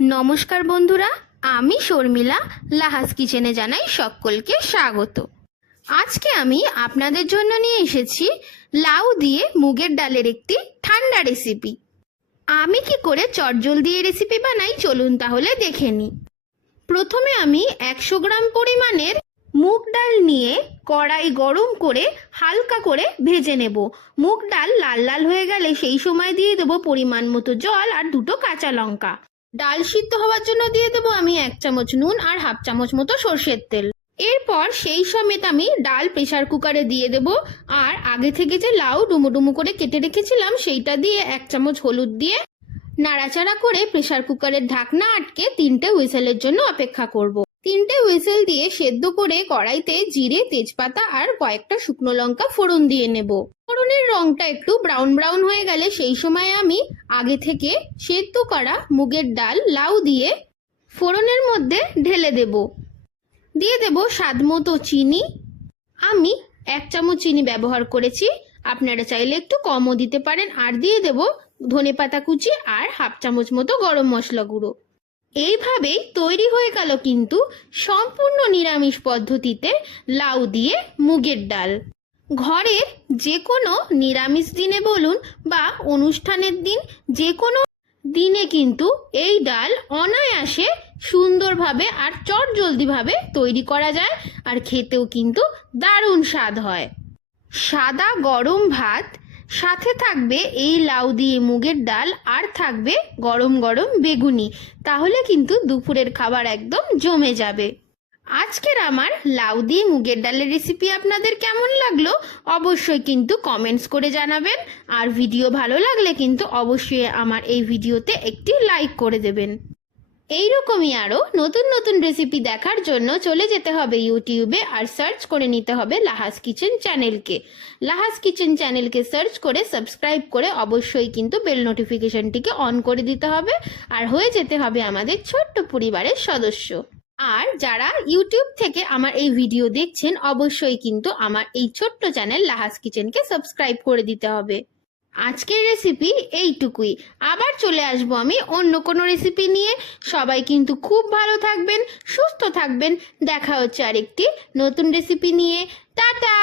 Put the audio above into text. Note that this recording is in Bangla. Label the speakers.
Speaker 1: নমস্কার বন্ধুরা, আমি শর্মিলা, লাহাস কিচেনে জানাই সকলকে স্বাগত। আজকে আমি আপনাদের জন্য নিয়ে এসেছি লাউ দিয়ে মুগের ডালের একটি ঠান্ডা রেসিপি। আমি কি করে চটজল দিয়ে রেসিপি বানাই চলুন তাহলে দেখে নিই প্রথমে আমি একশো গ্রাম পরিমাণের মুগ ডাল নিয়ে কড়াই গরম করে হালকা করে ভেজে নেব। মুগ ডাল লাল লাল হয়ে গেলে সেই সময় দিয়ে দেবো পরিমাণ মতো জল আর দুটো কাঁচা লঙ্কা। ডাল সিদ্ধ হওয়ার জন্য দিয়ে দেবো আমি এক চামচ নুন আর হাফ চামচ মতো সর্ষের তেল এরপর সেই সমেত আমি ডাল প্রেশার কুকারে দিয়ে দেব আর আগে থেকে যে লাউ ডুমো ডুমো করে কেটে রেখেছিলাম সেইটা দিয়ে এক চামচ হলুদ দিয়ে নাড়াচাড়া করে প্রেশার কুকারের ঢাকনা আটকে তিনটে হুইসেলের জন্য অপেক্ষা করব। তিনটে হুইসেল দিয়ে সেদ্ধ করে কড়াইতে জিরে, তেজপাতা আর কয়েকটা শুকনো লঙ্কা ফোড়ন দিয়ে নেব। ফোড়নের রংটা একটু ব্রাউন ব্রাউন হয়ে গেলে সেই সময় আমি আগে থেকে সেদ্ধ করা মুগের ডাল লাউ দিয়ে ফোড়নের মধ্যে ঢেলে দেব। দিয়ে দেব স্বাদ মতো চিনি। আমি এক চামচ চিনি ব্যবহার করেছি। আপনারা চাইলে একটু কমও দিতে পারেন। আর দিয়ে দেব ধনে পাতা কুচি আর হাফ চামচ মতো গরম মশলা গুঁড়ো। এইভাবেই তৈরি হয়ে গেল কিন্তু সম্পূর্ণ নিরামিষ পদ্ধতিতে লাউ দিয়ে মুগের ডাল। ঘরের যে কোনো নিরামিষ দিনে বলুন বা অনুষ্ঠানের দিন যে কোনো দিনে কিন্তু এই ডাল অনায়াসে সুন্দরভাবে আর চট জলদিভাবে তৈরি করা যায়, আর খেতেও কিন্তু দারুণ স্বাদ হয়। সাদা গরম ভাত সাথে থাকবে এই লাউ দিয়ে মুগের ডাল আর থাকবে গরম গরম বেগুনি। তাহলে কিন্তু দুপুরের খাবার একদম জমে যাবে। আজকের আমার লাউ দিয়ে মুগের ডালের রেসিপি আপনাদের কেমন লাগল অবশ্যই কিন্তু কমেন্টস করে জানাবেন। আর ভিডিও ভালো লাগলে কিন্তু অবশ্যই আমার এই ভিডিওতে একটি লাইক করে দেবেন। এইরকমই আরও নতুন নতুন রেসিপি দেখার জন্য চলে যেতে হবে ইউটিউবে আর সার্চ করে নিতে হবে লাহাস কিচেন চ্যানেলকে। লাহাস কিচেন চ্যানেলকে সার্চ করে সাবস্ক্রাইব করে অবশ্যই কিন্তু বেল নোটিফিকেশনটিকে অন করে দিতে হবে আর হয়ে যেতে হবে আমাদের ছোট্ট পরিবারের সদস্য। আর যারা ইউটিউব থেকে আমার এই ভিডিও দেখছেন, অবশ্যই কিন্তু আমার এই ছোট্ট চ্যানেল লাহাস কিচেনকে সাবস্ক্রাইব করে দিতে হবে। আজকের রেসিপি এইটুকুই। আবার চলে আসব আমি অন্য কোনো রেসিপি নিয়ে। সবাই কিন্তু খুব ভালো থাকবেন, সুস্থ থাকবেন। দেখা হচ্ছে আরেকটি নতুন রেসিপি নিয়ে। টাটা!